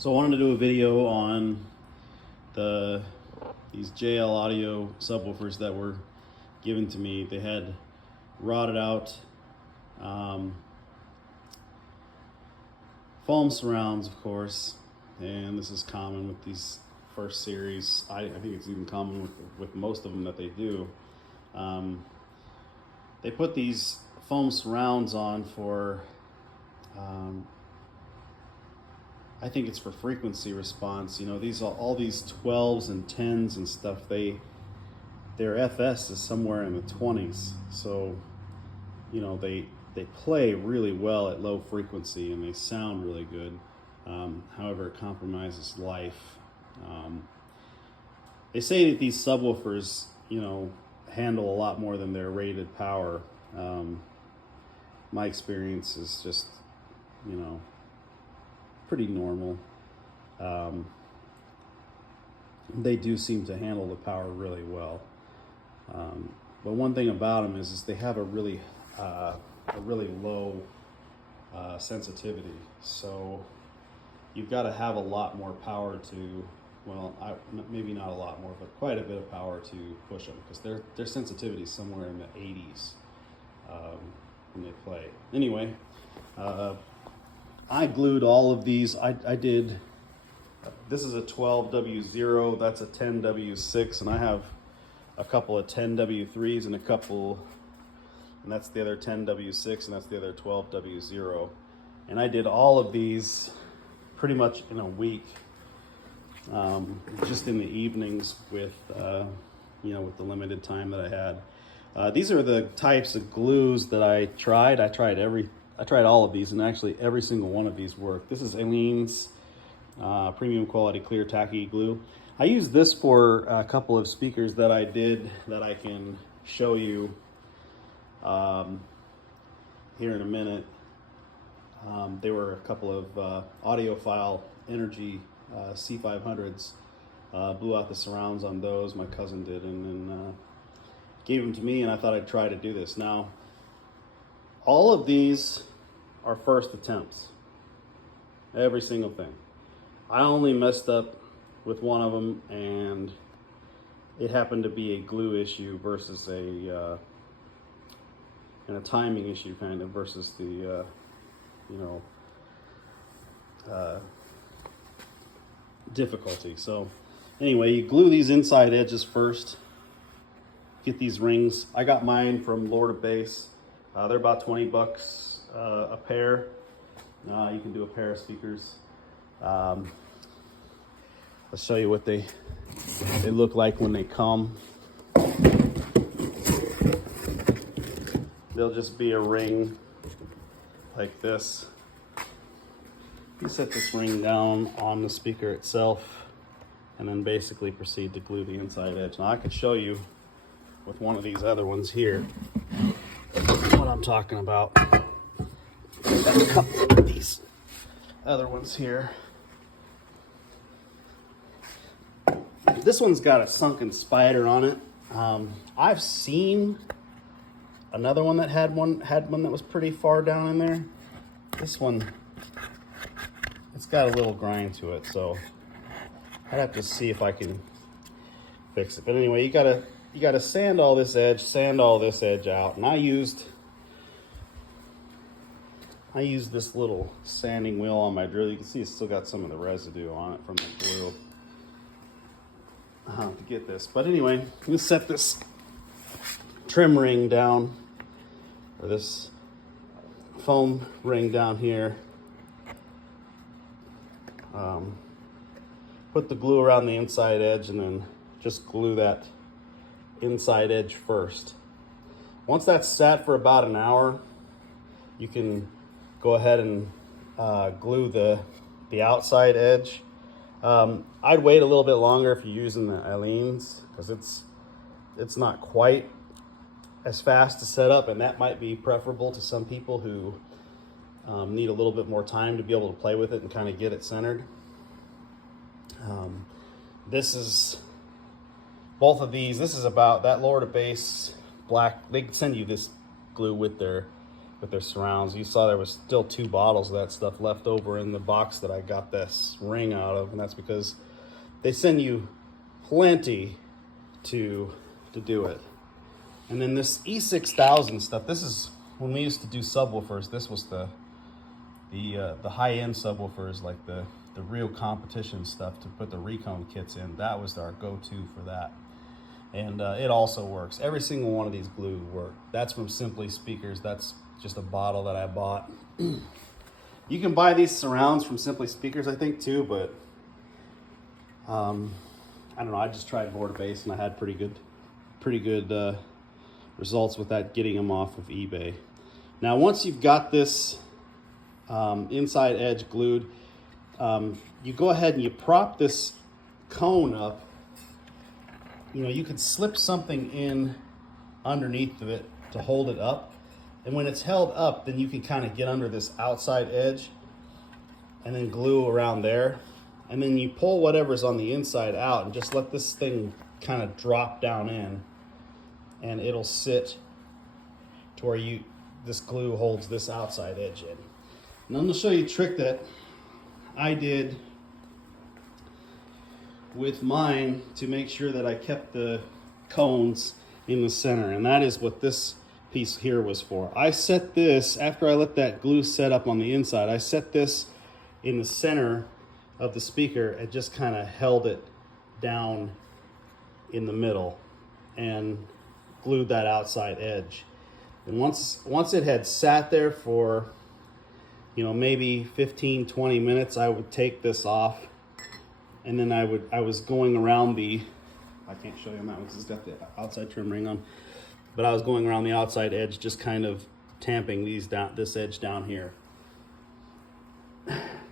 So I wanted to do a video on these JL Audio subwoofers that were given to me. They had rotted out foam surrounds, of course, and this is common with these first series. I think it's even common with most of them that they do. They put these foam surrounds on for I think it's for frequency response. You know, all these 12s and 10s and stuff, their FS is somewhere in the 20s. So, you know, they play really well at low frequency and they sound really good. However, it compromises life. They say that these subwoofers, you know, handle a lot more than their rated power. My experience is just, you know, pretty normal. They do seem to handle the power really well. But one thing about them is they have a really low sensitivity. So you've got to have a lot more power to, well, maybe not a lot more, but quite a bit of power to push them, because their sensitivity is somewhere in the 80s when they play. Anyway, I glued all of these. I did, this is a 12W0, that's a 10W6, and I have a couple of 10W3s and and that's the other 10W6, and that's the other 12W0. And I did all of these pretty much in a week, just in the evenings with, you know, with the limited time that I had. These are the types of glues that I tried. I tried all of these, and actually every single one of these worked. This is Aleene's premium quality clear tacky glue. I used this for a couple of speakers that I did that I can show you here in a minute. They were a couple of Audiophile Energy C500s. Blew out the surrounds on those, my cousin did, and then gave them to me, and I thought I'd try to do this. Now, all of these are first attempts. Every single thing. I only messed up with one of them, and it happened to be a glue issue versus a timing issue, kind of, versus the you know, difficulty. So anyway, you glue these inside edges first. Get these rings. I got mine from Lord of Bass. They're about 20 bucks a pair. You can do a pair of speakers. Let's show you what they look like when they come. They'll just be a ring like this. You set this ring down on the speaker itself and then basically proceed to glue the inside edge. Now I could show you with one of these other ones here what I'm talking about. Got a couple of these other ones here. This one's got a sunken spider on it. I've seen another one that had one that was pretty far down in there. This one, it's got a little grind to it, so I'd have to see if I can fix it. But anyway, you gotta sand all this edge out, and I used this little sanding wheel on my drill. You can see it's still got some of the residue on it from the glue to get this. But anyway, we'll set this trim ring down, or this foam ring down here. Put the glue around the inside edge, and then just glue that inside edge first. Once that's sat for about an hour, you can go ahead and glue the outside edge. I'd wait a little bit longer if you're using the Aleene's, because it's not quite as fast to set up, and that might be preferable to some people who need a little bit more time to be able to play with it and kind of get it centered. This is both of these. This is about that Lord of Bass black. They send you this glue with their with their surrounds. You saw there was still 2 bottles of that stuff left over in the box that I got this ring out of, and that's because they send you plenty to do it. And then this E6000 stuff, this is when we used to do subwoofers. This was the high-end subwoofers, like the real competition stuff to put the recone kits in. That was our go-to for that. And it also works. Every single one of these glue work. That's from Simply Speakers. That's just a bottle that I bought. You can buy these surrounds from Simply Speakers, I think, too, but I don't know. I just tried Border Base and I had pretty good results with that, getting them off of eBay. Now, once you've got this inside edge glued, you go ahead and you prop this cone up. You know, you could slip something in underneath of it to hold it up. And when it's held up, then you can kind of get under this outside edge and then glue around there. And then you pull whatever's on the inside out and just let this thing kind of drop down in, and it'll sit to where this glue holds this outside edge in. And I'm gonna show you a trick that I did with mine to make sure that I kept the cones in the center, and that is what this piece here was for. I set this, after I let that glue set up on the inside, I set this in the center of the speaker and just kind of held it down in the middle and glued that outside edge. And once it had sat there for, you know, maybe 15-20 minutes, I would take this off, and then I was going around I can't show you on that one because it's got the outside trim ring on, but I was going around the outside edge, just kind of tamping this edge down here.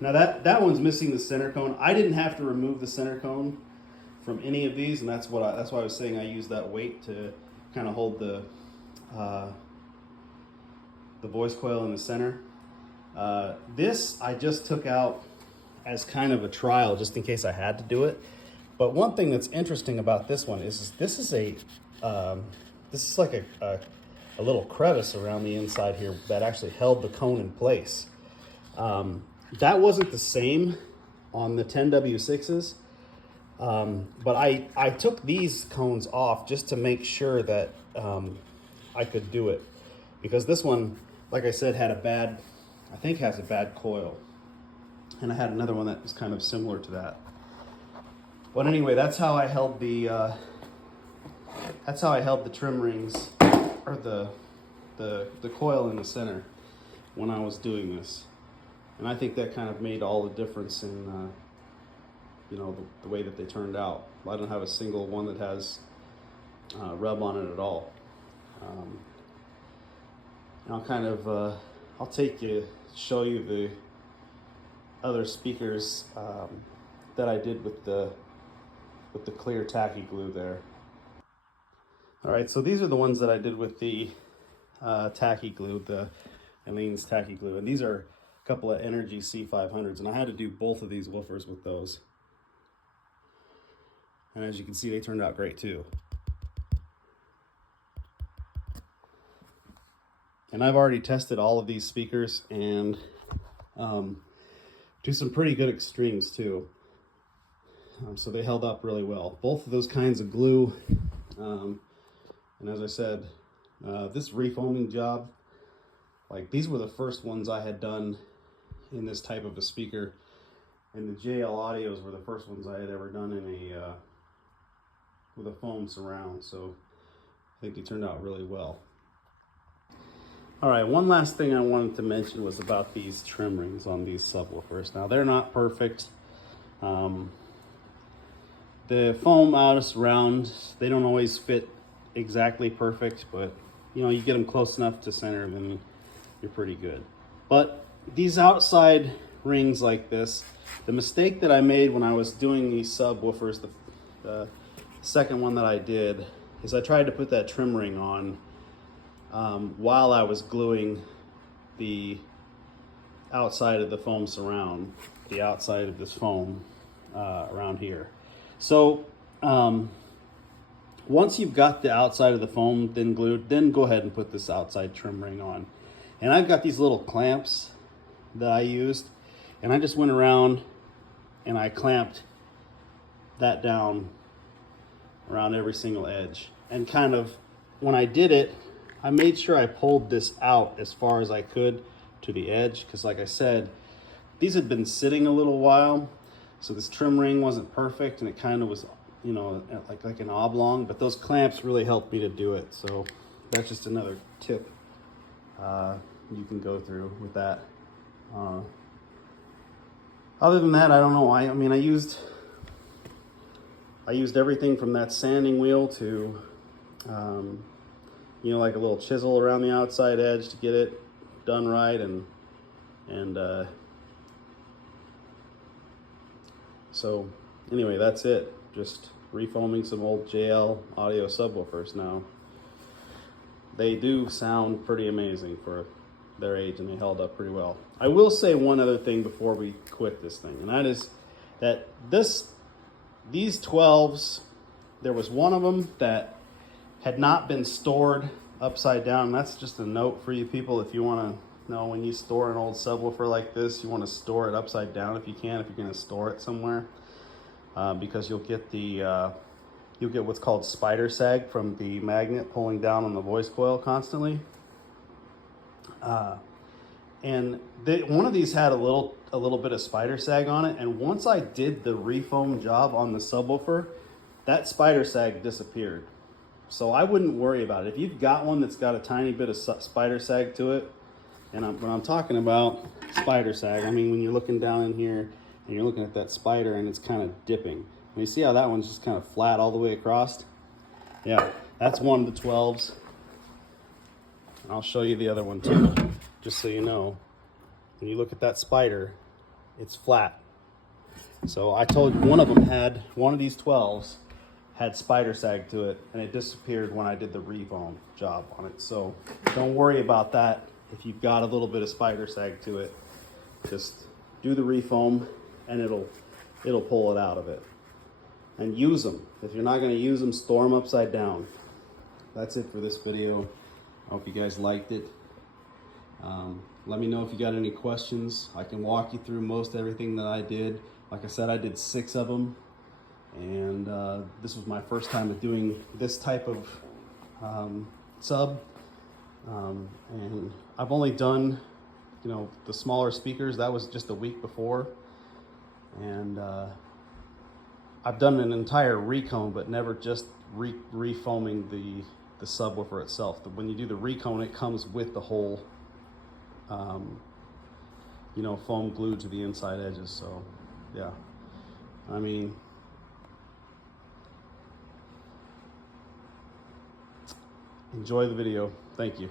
Now that one's missing the center cone. I didn't have to remove the center cone from any of these, and that's why I was saying I used that weight to kind of hold the voice coil in the center. This I just took out as kind of a trial, just in case I had to do it. But one thing that's interesting about this one is this is like a little crevice around the inside here that actually held the cone in place. That wasn't the same on the 10W6s, but I took these cones off just to make sure that I could do it, because this one, like I said, has a bad coil, and I had another one that was kind of similar to that. But anyway, that's how I held the trim rings, or the coil in the center when I was doing this. And I think that kind of made all the difference in, the way that they turned out. I don't have a single one that has rub on it at all. And I'll show you the other speakers that I did with the clear tacky glue there. All right, so these are the ones that I did with the tacky glue, the Aleene's tacky glue, and these are a couple of Energy C500s, and I had to do both of these woofers with those. And as you can see, they turned out great too. And I've already tested all of these speakers and do some pretty good extremes too. So they held up really well. Both of those kinds of glue. And as I said, this refoaming job, like these were the first ones I had done in this type of a speaker. And the JL Audios were the first ones I had ever done with a foam surround. So I think they turned out really well. All right, one last thing I wanted to mention was about these trim rings on these subwoofers. Now, they're not perfect. The foam out of surround, they don't always fit exactly perfect, but you get them close enough to center, then you're pretty good. But these outside rings like this, the mistake that I made when I was doing these subwoofers, the second one that I did, is I tried to put that trim ring on while I was gluing the outside of the foam surround, the outside of this foam around here. So once you've got the outside of the foam then glued, then go ahead and put this outside trim ring on. And I've got these little clamps that I used, and I just went around and I clamped that down around every single edge. And kind of, when I did it, I made sure I pulled this out as far as I could to the edge, because like I said, these had been sitting a little while, so this trim ring wasn't perfect, and it kind of was, you know, like an oblong, but those clamps really helped me to do it. So that's just another tip you can go through with that. Other than that, I don't know. I mean, I used everything from that sanding wheel to, you know, like a little chisel around the outside edge to get it done right, and so anyway, that's it. Just refoaming some old JL audio subwoofers. Now, they do sound pretty amazing for their age, and they held up pretty well. I will say one other thing before we quit this thing, and that is that these 12s, there was one of them that had not been stored upside down. And that's just a note for you people. If you want to know, when you store an old subwoofer like this, you want to store it upside down if you can, if you're going to store it somewhere, because you'll get what's called spider sag from the magnet pulling down on the voice coil constantly. And one of these had a little bit of spider sag on it, and once I did the refoam job on the subwoofer, that spider sag disappeared. So I wouldn't worry about it. If you've got one that's got a tiny bit of spider sag to it, and when I'm talking about spider sag, I mean when you're looking down in here and you're looking at that spider and it's kind of dipping. And you see how that one's just kind of flat all the way across? Yeah, that's one of the 12s. And I'll show you the other one too, just so you know. When you look at that spider, it's flat. So I told you one of these 12s had spider sag to it, and it disappeared when I did the refoam job on it. So don't worry about that. If you've got a little bit of spider sag to it, just do the refoam and it'll pull it out of it. And use them. If you're not going to use them, store them upside down. That's it for this video. I hope you guys liked it. Let me know if you got any questions. I can walk you through most everything that I did. Like I said, I did 6 of them. And this was my first time of doing this type of sub, and I've only done, you know, the smaller speakers. That was just a week before, and I've done an entire recone, but never just refoaming the subwoofer itself. When you do the recone, it comes with the whole, you know, foam glued to the inside edges. So yeah, I mean, enjoy the video. Thank you.